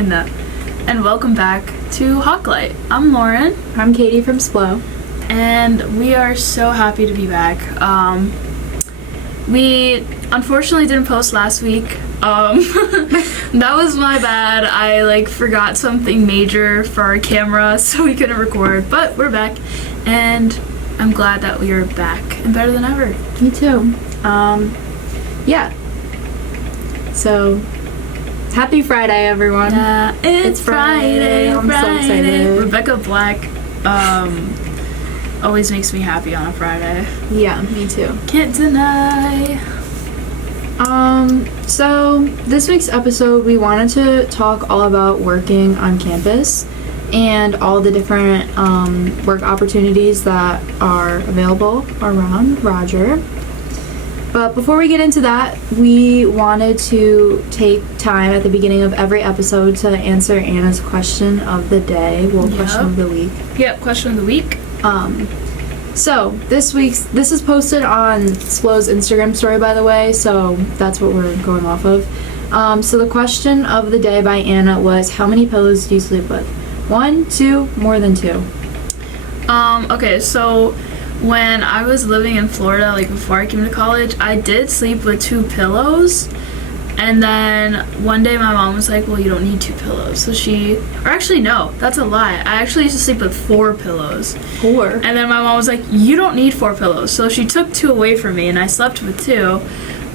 everyone, and welcome back to Hawklight. I'm Lauren. I'm Katie from SPLO. And we are so happy to be back. We unfortunately didn't post last week. That was my bad. I forgot something major for our camera, so we couldn't record, but we're back, and I'm glad that we are back and better than ever. Me too. Yeah. So, happy Friday, everyone. Yeah, it's Friday. I'm so excited. Rebecca Black always makes me happy on a Friday. Yeah, me too. Can't deny. So this week's episode, we wanted to talk all about working on campus and all the different work opportunities that are available around Roger. But before we get into that, we wanted to take time at the beginning of every episode to answer Anna's question of the day. Question of the week. Yep, question of the week. So this is posted on SPLO's Instagram story, by the way, so that's what we're going off of. So the question of the day by Anna was, how many pillows do you sleep with? 1, 2, more than 2? Okay, so when I was living in Florida, before I came to college, I did sleep with 2 pillows. And then one day my mom was like, well, you don't need 2 pillows. No, that's a lie. I actually used to sleep with 4 pillows. 4? And then my mom was like, you don't need 4 pillows. So she took 2 away from me and I slept with 2.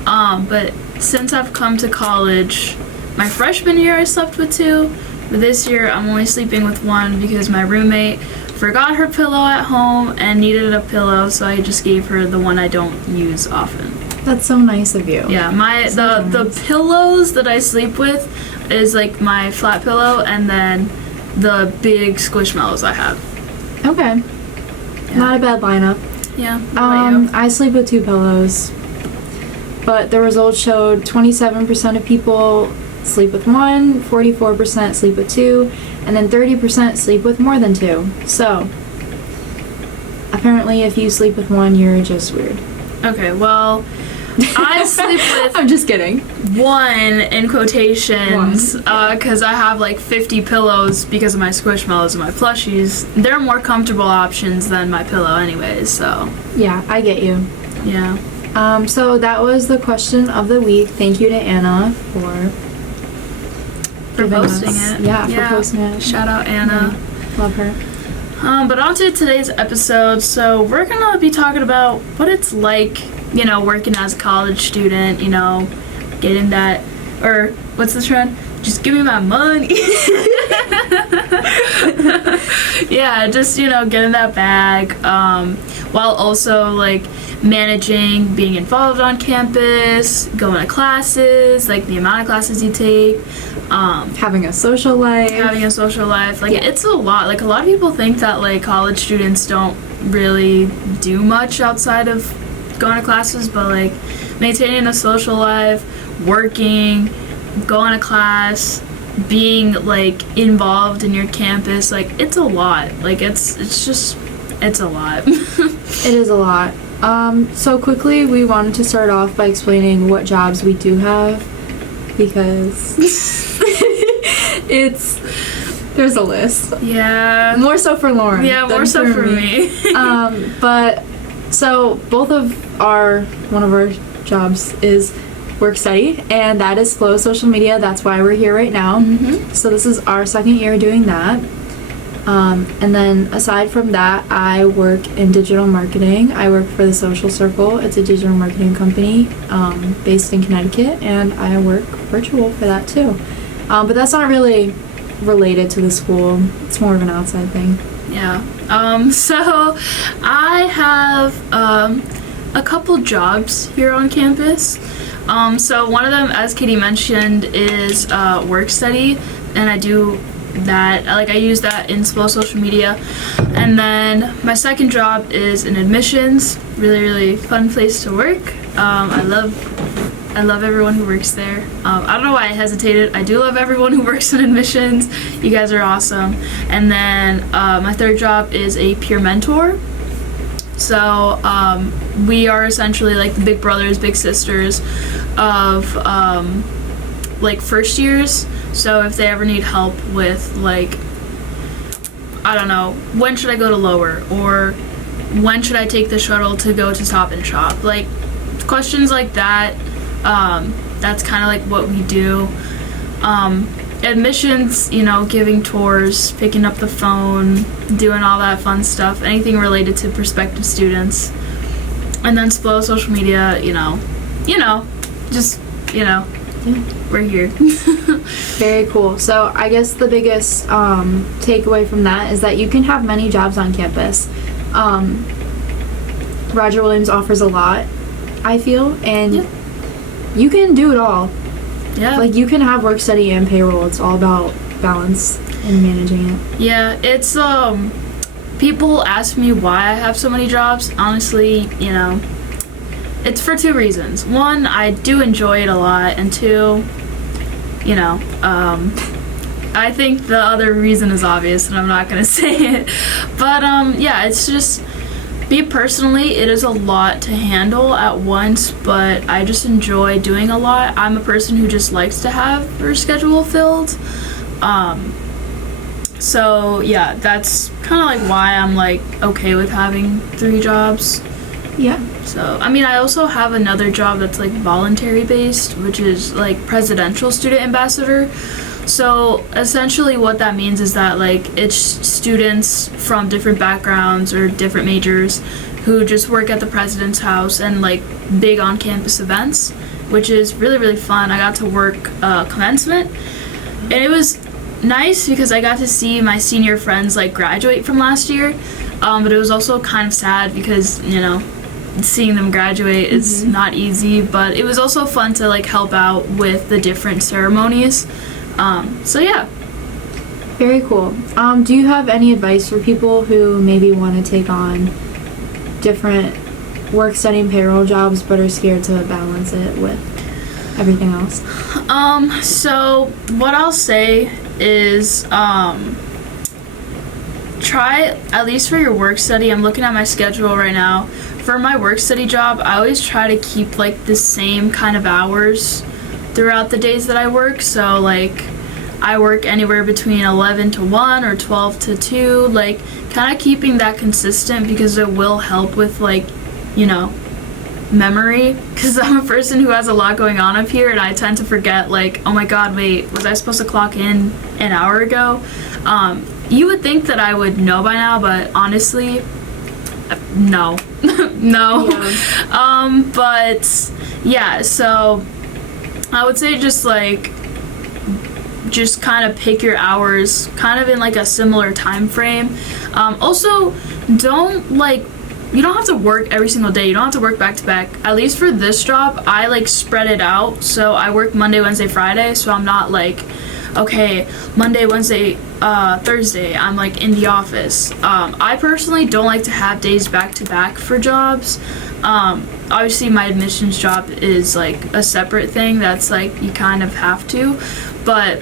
But since I've come to college, my freshman year I slept with 2. But this year I'm only sleeping with 1 because my roommate forgot her pillow at home and needed a pillow, so I just gave her the one I don't use often. That's so nice of you. Yeah, the pillows that I sleep with is my flat pillow and then the big Squishmallows I have. Okay. Yeah. Not a bad lineup. Yeah. What about you? I sleep with 2 pillows, but the results showed 27% of people sleep with 1, 44% sleep with 2, and then 30% sleep with more than 2. So, apparently if you sleep with 1, you're just weird. Okay, well, I sleep with I'm just kidding. 1 in quotations, because I have 50 pillows because of my Squishmallows and my plushies. They're more comfortable options than my pillow anyways, so. Yeah, I get you. Yeah. So that was the question of the week. Thank you to Anna for posting it. Yeah, for posting it. Shout out Anna. Yeah, love her. But on to today's episode. So we're gonna be talking about what it's like, working as a college student, getting that, or what's the trend? Just give me my money. Yeah, just, getting that bag, while also, managing, being involved on campus, going to classes, the amount of classes you take, having a social life. It's a lot. A lot of people think that, college students don't really do much outside of going to classes, but, maintaining a social life, working, going to class, being, involved in your campus, it's a lot. It's a lot. It is a lot. So quickly, we wanted to start off by explaining what jobs we do have, because there's a list. Yeah. More so for Lauren. Yeah, more so for me. But so one of our jobs is work study, and that is SPLO social media. That's why we're here right now. Mm-hmm. So this is our 2nd year doing that. And then aside from that, I work in digital marketing. I work for the Social Circle. It's a digital marketing company based in Connecticut, and I work virtual for that too. But that's not really related to the school. It's more of an outside thing. Yeah. So I have a couple jobs here on campus. So one of them, as Katie mentioned, is work study, and I do that. I use that in SPLO social media. And then my second job is in admissions. Really, really fun place to work. I love everyone who works there. I don't know why I hesitated. I do love everyone who works in admissions. You guys are awesome. And then my third job is a peer mentor. So we are essentially the big brothers, big sisters of first years. So if they ever need help with, like, I don't know, when should I go to Lower, or when should I take the shuttle to go to Stop and Shop, like questions like that. That's kind of like what we do. Admissions, you know, giving tours, picking up the phone, doing all that fun stuff, anything related to prospective students. And then Splo social media, just, we're here. Very cool. So I guess the biggest takeaway from that is that you can have many jobs on campus. Roger Williams offers a lot, I feel, and you can do it all. Yeah. Like, you can have work study and payroll. It's all about balance and managing it. Yeah, it's, people ask me why I have so many jobs. Honestly, it's for two reasons. One, I do enjoy it a lot, and two, I think the other reason is obvious, and I'm not gonna say it. But, it's just, me personally, it is a lot to handle at once, but I just enjoy doing a lot. I'm a person who just likes to have her schedule filled. So yeah, that's kind of like why I'm like okay with having 3 jobs. Yeah. So, I mean, I also have another job that's like voluntary based, which is like presidential student ambassador. So essentially what that means is that like it's students from different backgrounds or different majors who just work at the president's house and like big on campus events, which is really, really fun. I got to work commencement, and it was nice because I got to see my senior friends like graduate from last year, but it was also kind of sad because seeing them graduate is not easy, but it was also fun to like help out with the different ceremonies. So yeah. Very cool. Do you have any advice for people who maybe want to take on different work study and payroll jobs but are scared to balance it with everything else? So what I'll say is try, at least for your work study, I'm looking at my schedule right now. For my work study job, I always try to keep like the same kind of hours throughout the days that I work. So like I work anywhere between 11 to 1 or 12 to 2, like kind of keeping that consistent because it will help with like, memory, because I'm a person who has a lot going on up here and I tend to forget like, oh my god, wait, was I supposed to clock in an hour ago? You would think that I would know by now, but honestly, no. No. Yeah. But yeah, so I would say just kind of pick your hours kind of in like a similar time frame. Also, you don't have to work every single day. You don't have to work back to back. At least for this job, I like spread it out. So I work Monday, Wednesday, Friday. So I'm not like, okay, Monday, Wednesday, Thursday, I'm like in the office. I personally don't like to have days back to back for jobs. Obviously my admissions job is like a separate thing that's like you kind of have to, but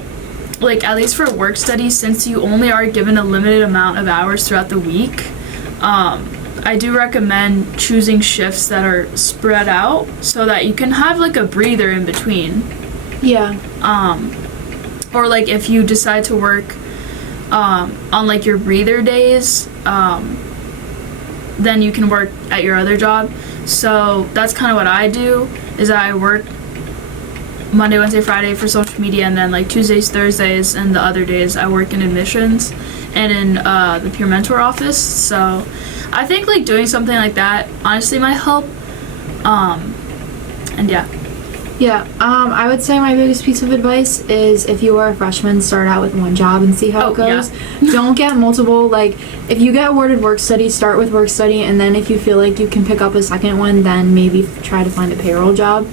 like at least for work study, since you only are given a limited amount of hours throughout the week, I do recommend choosing shifts that are spread out so that you can have like a breather in between. Yeah. Or like if you decide to work on like your breather days, then you can work at your other job. So that's kind of what I do, is I work Monday, Wednesday, Friday for social media, and then like Tuesdays, Thursdays, and the other days I work in admissions and in the peer mentor office. So I think like doing something like that honestly might help. And yeah. Yeah, I would say my biggest piece of advice is if you are a freshman, start out with one job and see how it goes. Yeah. Don't get multiple. Like, if you get awarded work study, start with work study, and then if you feel like you can pick up a second one, then maybe try to find a payroll job.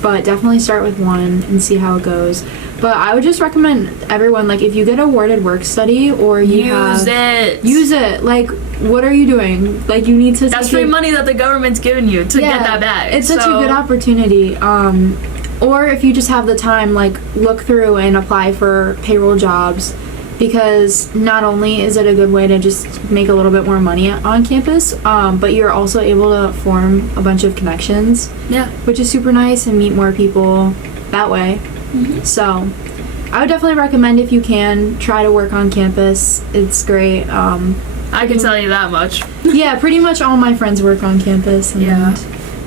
But definitely start with one and see how it goes. But I would just recommend everyone, like, if you get awarded work study or you use it. Like, what are you doing? Like, you need to. That's free money that the government's giving you to get that back. It's such a good opportunity. Or if you just have the time, like, look through and apply for payroll jobs, because not only is it a good way to just make a little bit more money on campus, but you're also able to form a bunch of connections. Yeah. Which is super nice, and meet more people that way. Mm-hmm. So, I would definitely recommend, if you can, try to work on campus. It's great. I can tell you that much. Yeah, pretty much all my friends work on campus, and Yeah.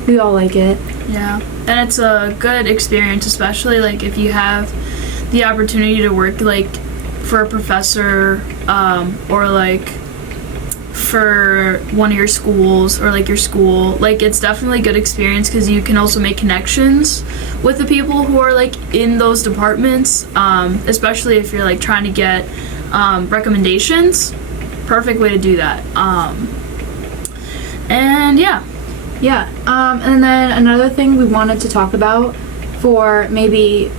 we all like it. Yeah, and it's a good experience, especially like if you have the opportunity to work like for a professor, or like for one of your schools, or like your school. Like, it's definitely a good experience because you can also make connections with the people who are like in those departments, especially if you're like trying to get recommendations. Perfect way to do that. And yeah. Yeah, and then another thing we wanted to talk about for maybe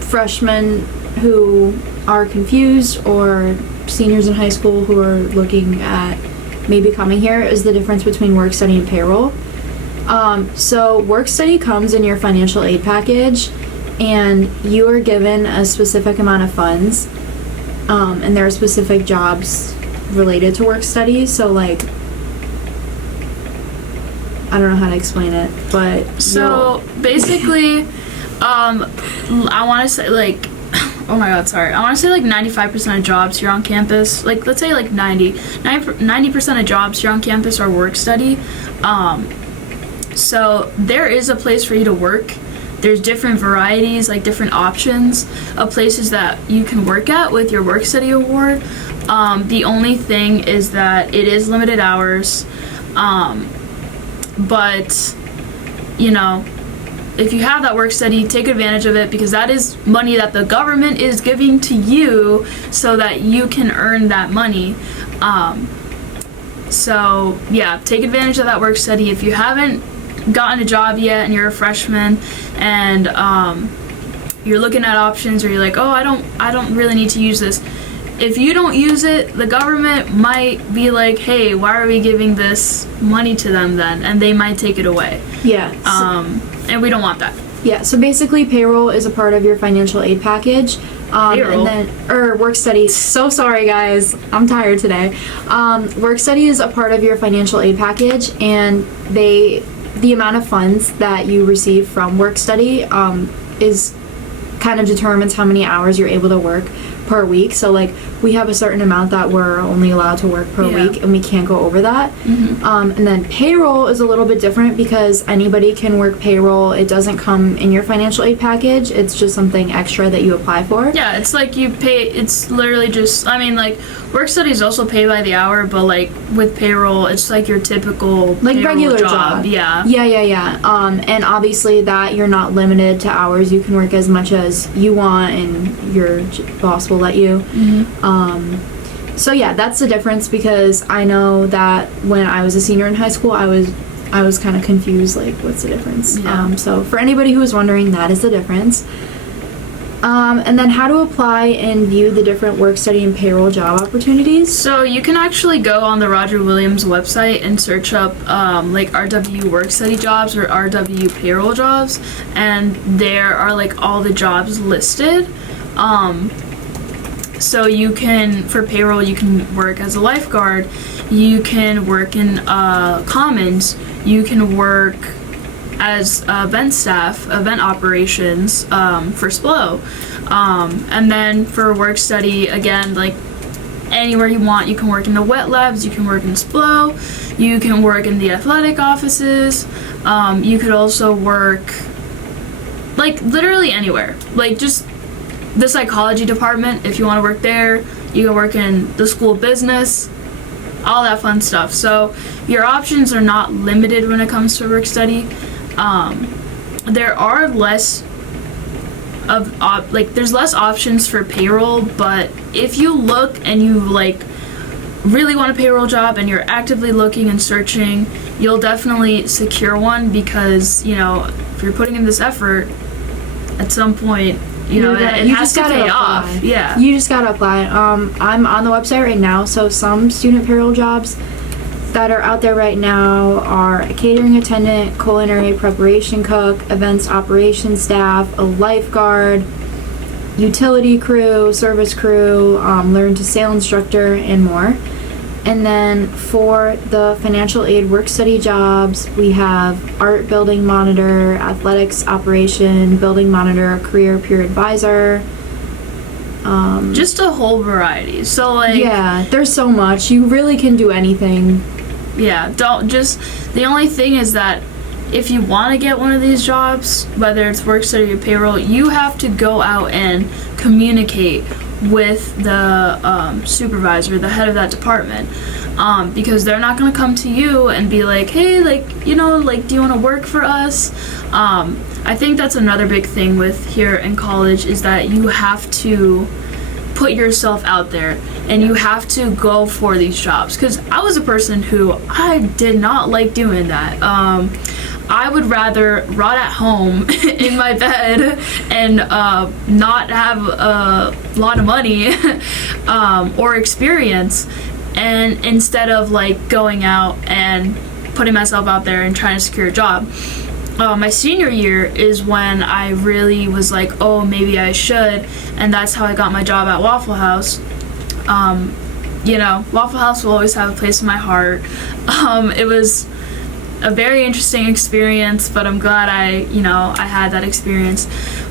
freshmen who are confused, or seniors in high school who are looking at maybe coming here, is the difference between work study and payroll. So work study comes in your financial aid package, and you are given a specific amount of funds, and there are specific jobs related to work study. So like, I don't know how to explain it, but So basically, I want to say like, oh my god, sorry. I want to say like 95% of jobs here on campus, like let's say like 90% of jobs here on campus are work study. So there is a place for you to work. There's different varieties, like different options of places that you can work at with your work study award. The only thing is that it is limited hours. But, you know, if you have that work study, take advantage of it, because that is money that the government is giving to you so that you can earn that money. So, yeah, take advantage of that work study. If you haven't gotten a job yet and you're a freshman and you're looking at options, or you're like, oh, I don't really need to use this. If you don't use it, the government might be like, hey, why are we giving this money to them then? And they might take it away. yeah. And we don't want that. Yeah, so basically payroll is a part of your financial aid package. Payroll? And then, work study. So sorry guys, I'm tired today. Work study is a part of your financial aid package, and the amount of funds that you receive from work study is kind of determines how many hours you're able to work per week. So like, we have a certain amount that we're only allowed to work per Yeah. week, and we can't go over that. And then payroll is a little bit different, because anybody can work payroll. It doesn't come in your financial aid package. It's just something extra that you apply for. Yeah, it's like you pay, it's literally just, I mean, like, work study is also paid by the hour, but like with payroll, it's like your typical Like payroll regular job. Yeah. Yeah. And obviously that you're not limited to hours. You can work as much as you want, and your boss will let you. So yeah, that's the difference, because I know that when I was a senior in high school, I was kind of confused, like, what's the difference? Yeah. So for anybody who is wondering, that is the difference. And then how to apply and view the different work study and payroll job opportunities. So you can actually go on the Roger Williams website and search up like RW work study jobs or RW payroll jobs, and there are like all the jobs listed. So you can, for payroll, you can work as a lifeguard, you can work in commons, you can work as event staff, event operations for SPLO. And then for work study, again, like anywhere you want, you can work in the wet labs, you can work in SPLO, you can work in the athletic offices, you could also work like literally anywhere. Like just the psychology department, if you want to work there, you can work in the school of business, all that fun stuff. So your options are not limited when it comes to work study. There are less of there's less options for payroll, but if you look and you like really want a payroll job and you're actively looking and searching, you'll definitely secure one, because you know, if you're putting in this effort, at some point, you know, it has to pay off. Yeah. You just gotta apply. I'm on the website right now, so some student payroll jobs that are out there right now are a catering attendant, culinary preparation cook, events operations staff, a lifeguard, utility crew, service crew, learn to sail instructor, and more. And then for the financial aid work study jobs, we have art building monitor, athletics operation, building monitor, career peer advisor, Just a whole variety. So like yeah, there's so much. You really can do anything. yeah, don't just the only thing is that if you want to get one of these jobs, whether it's work study or payroll, you have to go out and communicate with the supervisor, the head of that department, because they're not going to come to you and be like, hey, like, you know, like, do you want to work for us? I think that's another big thing with here in college is that you have to put yourself out there and you have to go for these jobs, because I was a person who I did not like doing that. I would rather rot at home in my bed and not have a lot of money or experience, and instead of like going out and putting myself out there and trying to secure a job. My senior year is when I really was like, oh, maybe I should, and that's how I got my job at Waffle House. You know, Waffle House will always have a place in my heart. It was a very interesting experience, but I'm glad I had that experience.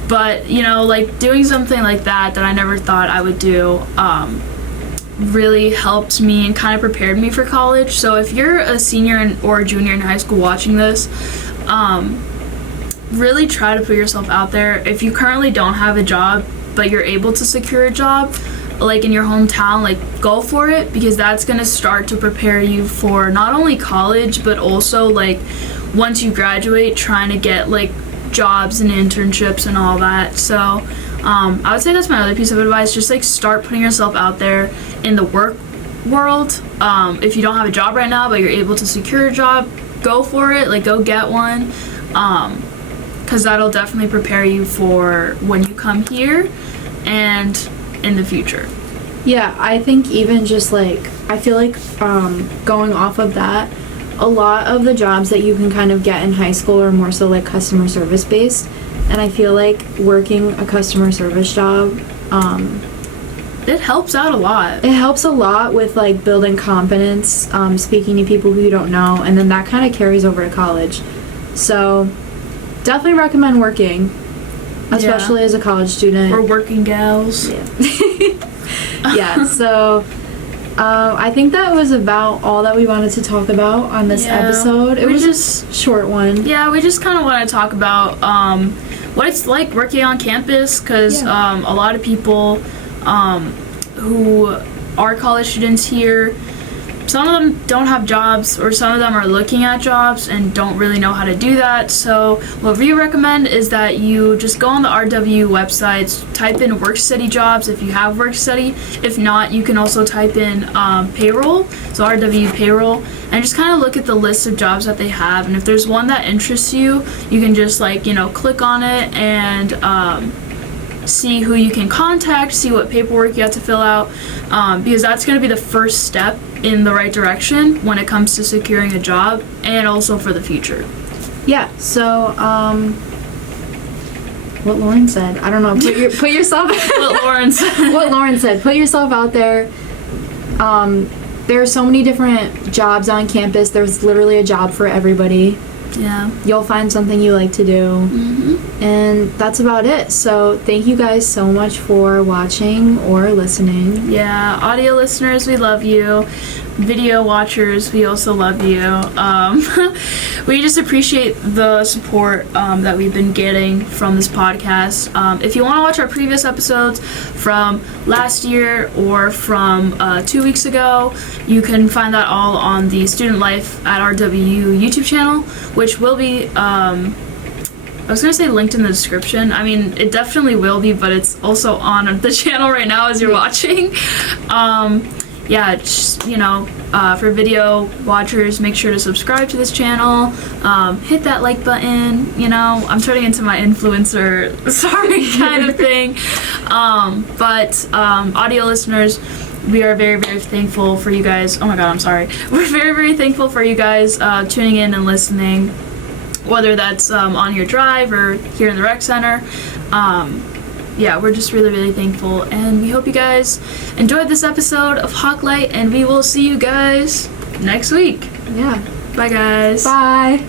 But, you know, like doing something like that I never thought I would do, really helped me and kind of prepared me for college. So if you're a senior or a junior in high school watching this, really try to put yourself out there. If you currently don't have a job, but you're able to secure a job, like in your hometown, like go for it, because that's going to start to prepare you for not only college, but also like once you graduate, trying to get like jobs and internships and all that. So I would say that's my other piece of advice. Just like start putting yourself out there in the work world. If you don't have a job right now, but you're able to secure a job, go for it. Like go get one, because that'll definitely prepare you for when you come here and in the future. Yeah, I think even just like, I feel like going off of that, a lot of the jobs that you can kind of get in high school are more so like customer service based, and I feel like working a customer service job, it helps out a lot. it helps a lot with like building confidence, speaking to people who you don't know, and then that kind of carries over to college. So definitely recommend working, especially as a college student. Or working gals. Yeah, so I think that was about all that we wanted to talk about on this episode. It was just a short one. Yeah, we just kind of want to talk about what it's like working on campus, because a lot of people who are college students here, some of them don't have jobs, or some of them are looking at jobs and don't really know how to do that. So what we recommend is that you just go on the RW websites, type in work study jobs if you have work study. If not, you can also type in payroll, so RW payroll, and just kind of look at the list of jobs that they have. And if there's one that interests you, you can just like, you know, click on it and see who you can contact, see what paperwork you have to fill out, because that's going to be the first step in the right direction when it comes to securing a job, and also for the future. Yeah, so what Lauren said, I don't know, put yourself What Lauren said. what Lauren said, put yourself out there. There are so many different jobs on campus. There's literally a job for everybody. Yeah. You'll find something you like to do. And that's about it. So thank you guys so much for watching or listening. Yeah, audio listeners, we love you. Video watchers, we also love you. We just appreciate the support that we've been getting from this podcast. If you want to watch our previous episodes from last year or from 2 weeks ago, you can find that all on the Student Life at RW YouTube channel, which will be I was going to say linked in the description. I mean, it definitely will be, but it's also on the channel right now as you're watching. Yeah, just, you know, for video watchers, make sure to subscribe to this channel. Hit that like button. You know, I'm turning into my influencer, sorry, kind of thing. But audio listeners, we are very, very thankful for you guys. Oh my God, I'm sorry. We're very, very thankful for you guys tuning in and listening, whether that's on your drive or here in the rec center. Yeah, we're just really, really thankful, and we hope you guys enjoyed this episode of Hawklight, and we will see you guys next week. Yeah. Bye, guys. Bye.